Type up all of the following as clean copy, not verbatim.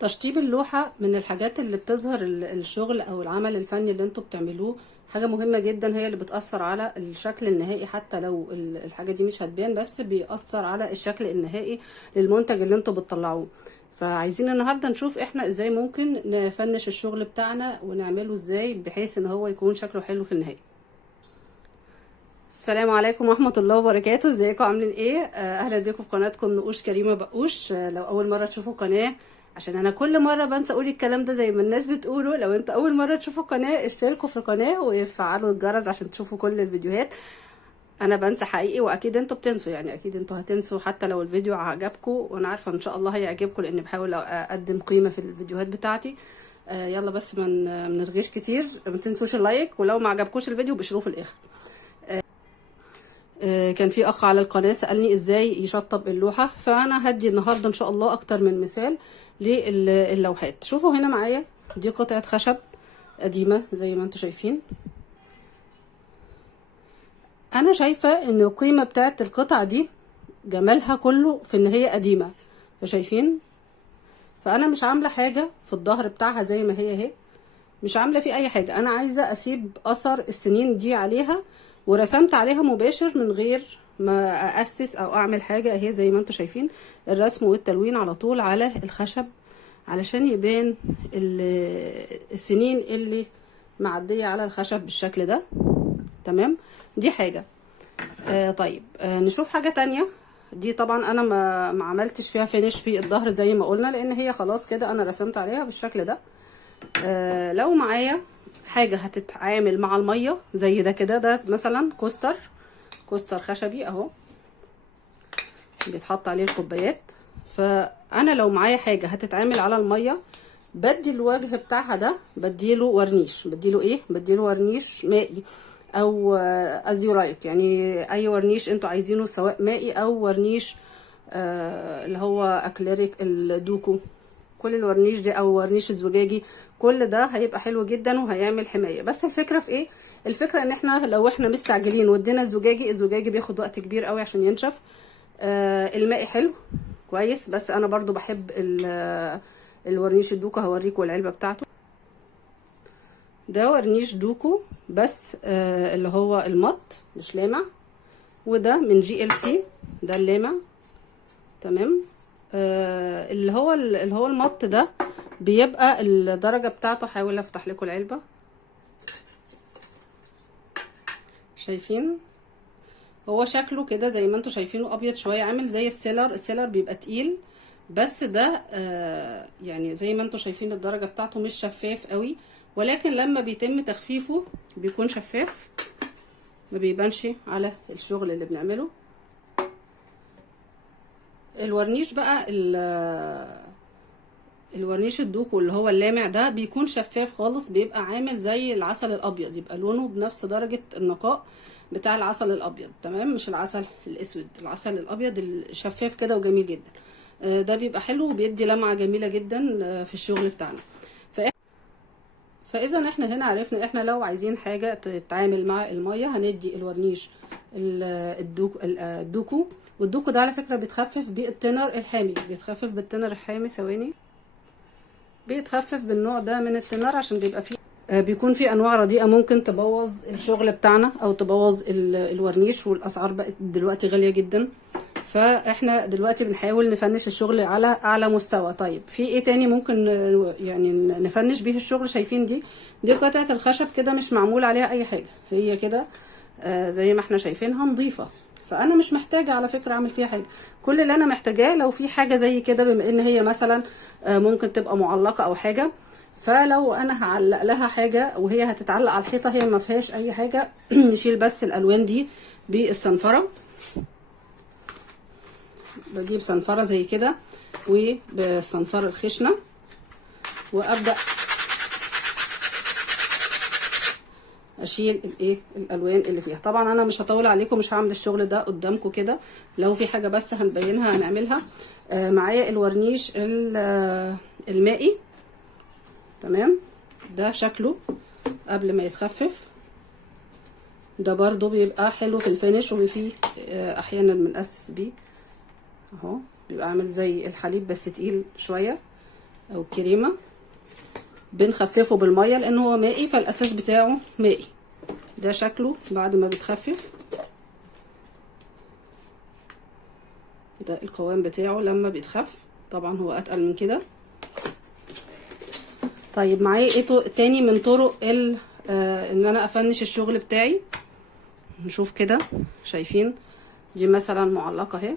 تشطيب اللوحة من الحاجات اللي بتظهر الشغل او العمل الفني اللي انتوا بتعملوه. حاجة مهمة جدا، هي اللي بتأثر على الشكل النهائي، حتى لو الحاجة دي مش هتبان، بس بيأثر على الشكل النهائي للمنتج اللي انتوا بتطلعوه. فعايزين النهاردة نشوف احنا ازاي ممكن نفنش الشغل بتاعنا ونعمله ازاي بحيث ان هو يكون شكله حلو في النهاية. السلام عليكم ورحمة الله وبركاته، ازيكم عاملين ايه؟ اهلا بكم في قناتكم نقوش كريمة بقوش. لو اول مرة تشوفوا القناة، عشان انا كل مرة بنسى اقول الكلام ده زي ما الناس بتقوله، لو انت اول مرة تشوفوا القناة اشتركوا في القناة وفعلوا الجرس عشان تشوفوا كل الفيديوهات. انا بنسى حقيقي، واكيد انتوا بتنسوا، يعني اكيد انتوا هتنسوا حتى لو الفيديو عجبكم، وانا عارفة ان شاء الله هيعجبكم لاني بحاول اقدم قيمة في الفيديوهات بتاعتي. يلا بس ما نرغيش كتير، ما تنسوش اللايك، ولو ما عجبكوش الفيديو بشوفوه في الاخر. كان في اخ على القناه سالني ازاي يشطب اللوحه، فانا هدي النهارده ان شاء الله اكتر من مثال للوحات. شوفوا هنا معايا، دي قطعه خشب قديمه زي ما انتم شايفين. انا شايفه ان القيمه بتاعت القطعه دي جمالها كله في ان هي قديمه، فشايفين. فانا مش عامله حاجه في الظهر بتاعها زي ما هي اهي، مش عامله فيه اي حاجه، انا عايزه اسيب اثر السنين دي عليها، ورسمت عليها مباشر من غير ما اسس او اعمل حاجه اهي زي ما انتم شايفين. الرسم والتلوين على طول على الخشب علشان يبان السنين اللي معديه على الخشب بالشكل ده. تمام، دي حاجه. طيب نشوف حاجه تانية. دي طبعا انا ما عملتش فيها فينيش في الظهر زي ما قلنا، لان هي خلاص كده انا رسمت عليها بالشكل ده. لو معايا حاجة هتتعامل مع المية زي ده كده، ده مثلا كوستر خشبي اهو بيتحط عليه الكوبايات. فانا لو معايا حاجة هتتعامل على المية، بدي الوجه بتاعها ده بديله ورنيش. بديله ورنيش مائي او as you like، يعني اي ورنيش انتوا عايزينه، سواء مائي او ورنيش اللي هو اكليريك الدوكو. كل الورنيش دي او ورنيش الزجاجي، كل ده هيبقى حلو جدا وهيعمل حمايه. بس الفكره في ايه؟ الفكره ان احنا لو احنا مستعجلين ودينا الزجاجي بياخد وقت كبير قوي عشان ينشف. المائي حلو كويس، بس انا برضو بحب الورنيش الدوكو. هوريكم العلبه بتاعته. ده ورنيش دوكو بس اللي هو المط مش لامع، وده من GLC، ده اللامع. تمام. اللي هو المط ده بيبقى الدرجة بتاعته، حاول افتح لكم العلبة. شايفين هو شكله كده زي ما انتوا شايفينه، ابيض شوية، عامل زي السيلر بيبقى تقيل، بس ده يعني زي ما انتوا شايفين الدرجة بتاعته مش شفاف قوي، ولكن لما بيتم تخفيفه بيكون شفاف، ما بيبانش على الشغل اللي بنعمله. الورنيش بقى الورنيش الدوكو اللي هو اللامع ده بيكون شفاف خالص، بيبقى عامل زي العسل الابيض، يبقى لونه بنفس درجة النقاء بتاع العسل الابيض. تمام، مش العسل الاسود، العسل الابيض الشفاف كده وجميل جدا. ده بيبقى حلو وبيدي لمعة جميلة جدا في الشغل بتاعنا. فاذا احنا هنا عرفنا احنا لو عايزين حاجة تتعامل مع المية هندي الورنيش الدوكو. والدوكو ده على فكرة بيتخفف بالتنر الحامي، ثواني، بيتخفف بالنوع ده من التنر عشان بيبقى فيه بيكون في انواع رديئة ممكن تبوظ الشغل بتاعنا او تبوظ الورنيش، والاسعار بقت دلوقتي غالية جدا. فاحنا دلوقتي بنحاول نفنش الشغل على اعلى مستوى. طيب في ايه تاني ممكن يعني نفنش بيه الشغل؟ شايفين دي قطعة الخشب كده مش معمول عليها اي حاجة، هي كده زي ما احنا شايفينها نظيفة. فانا مش محتاجة على فكرة اعمل فيها حاجة. كل اللي انا محتاجاه لو في حاجة زي كده، بما ان هي مثلا ممكن تبقى معلقة او حاجة، فلو انا هعلق لها حاجة وهي هتتعلق على الحيطة، هي ما فيهاش اي حاجة نشيل بس الالوان دي بالصنفرة. بجيب صنفرة زي كده وبالصنفرة الخشنة، وابدأ اشيل الالوان اللي فيها. طبعا انا مش هطول عليكم، مش هعمل الشغل ده قدامكم كده، لو في حاجة بس هنبينها هنعملها. معايا الورنيش المائي. تمام، ده شكله قبل ما يتخفف، ده برضو بيبقى حلو في الفينش، وفيه احيانا بنقسس بيه اهو، بيبقى عامل زي الحليب بس تقيل شوية. او الكريمه بنخففه بالميه لان هو مائي، فالاساس بتاعه مائي. ده شكله بعد ما بتخفف، ده القوام بتاعه لما بيتخف. طبعا هو اتقل من كده. طيب معايا ايه تاني من طرق ان انا افنش الشغل بتاعي؟ نشوف كده. شايفين دي مثلا معلقه اهي،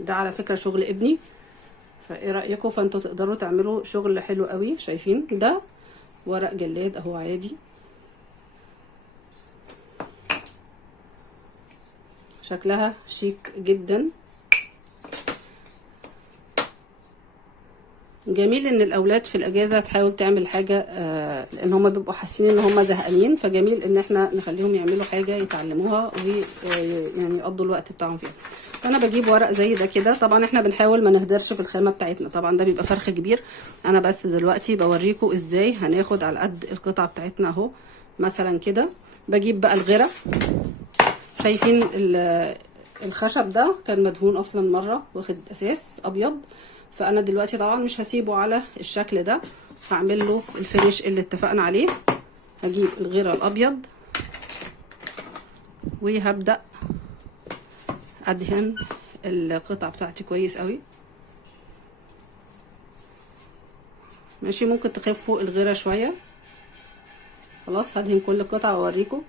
ده على فكره شغل ابني، فايه رايكم؟ فانتوا تقدروا تعملوا شغل حلو قوي. شايفين ده ورق جلاد اهو عادي، شكلها شيك جدا. جميل ان الاولاد في الاجازه تحاول تعمل حاجه، لان هم بيبقوا حاسين ان هم زهقانين، فجميل ان احنا نخليهم يعملوا حاجه يتعلموها ويعني يقضوا الوقت بتاعهم فيها. فانا بجيب ورق زي ده كده. طبعا احنا بنحاول ما نهدرش في الخامه بتاعتنا، طبعا ده بيبقى فرخ كبير. انا بس دلوقتي بوريكم ازاي هناخد على قد القطعه بتاعتنا اهو. مثلا كده بجيب بقى الغيره. شايفين الخشب ده كان مدهون اصلا مره، واخد اساس ابيض، فانا دلوقتي طبعا مش هسيبه على الشكل ده، هعمل له الفينيش اللي اتفقنا عليه. هجيب الغيره الابيض وهبدا ادهن القطعه بتاعتي كويس قوي. ماشي، ممكن تخفوا الغيره شويه. خلاص هدهن كل قطعه واوريكم.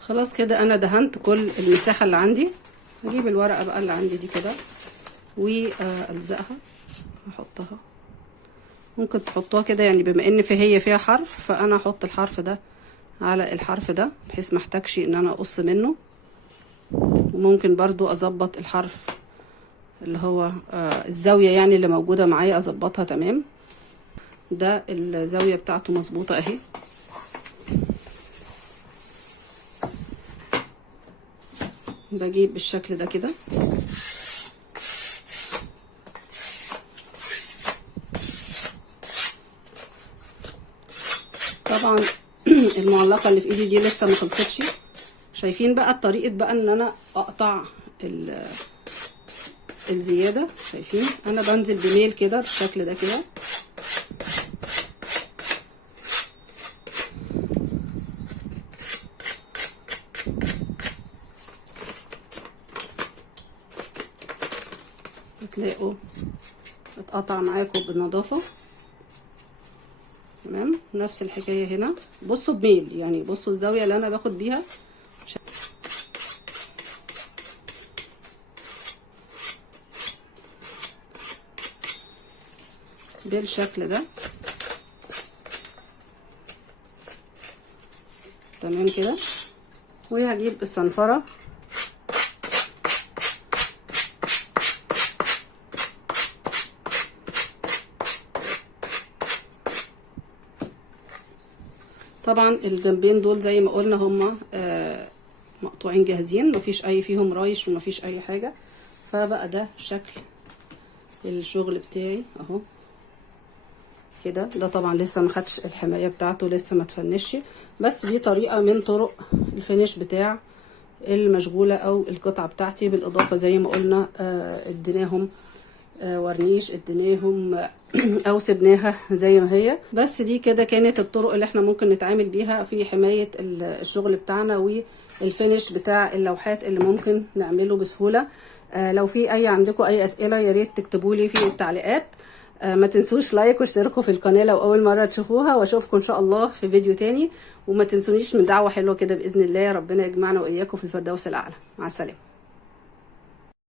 خلاص كده انا دهنت كل المساحه اللي عندي. هجيب الورقه بقى اللي عندي دي كده والزقها، احطها. ممكن تحطوها كده يعني، بما ان هي فيها حرف فانا احط الحرف ده على الحرف ده بحيث محتاجش ان انا اقص منه. وممكن برضو اظبط الحرف اللي هو الزاويه يعني اللي موجوده معايا اظبطها تمام. ده الزاويه بتاعته مظبوطه اهي. بجيب بالشكل ده كده. طبعا المعلقه اللي في ايدي دي لسه ما خلصتش. شايفين بقى الطريقه بقى ان انا اقطع الزياده. شايفين انا بنزل بميل كده بالشكل ده كده. هتلاقوا اتقطع معاكم بنظافه. تمام، نفس الحكايه هنا. بصوا بميل يعني، بصوا الزاويه اللي انا باخد بيها بالشكل ده. تمام كده. وهجيب الصنفره طبعا الجنبين دول زي ما قلنا هما مقطوعين جاهزين، مفيش اي فيهم رايش ومفيش اي حاجه. فبقى ده شكل الشغل بتاعي اهو كده. ده طبعا لسه ما خدش الحمايه بتاعته، لسه ما تفنش، بس دي طريقه من طرق الفينيش بتاع المشغوله او القطعه بتاعتي. بالاضافه زي ما قلنا اديناهم ورنيش، اديناهم او سبناها زي ما هي. بس دي كده كانت الطرق اللي احنا ممكن نتعامل بيها في حمايه الشغل بتاعنا والفينيش بتاع اللوحات اللي ممكن نعمله بسهوله. لو في عندكم اي اسئله يا ريت تكتبوا لي في التعليقات. ما تنسوش لايك واشتركوا في القناه لو اول مره تشوفوها، واشوفكم ان شاء الله في فيديو تاني. وما تنسونيش من دعوه حلوه كده باذن الله. ربنا يجمعنا واياكم في الفردوس الاعلى. مع السلامه.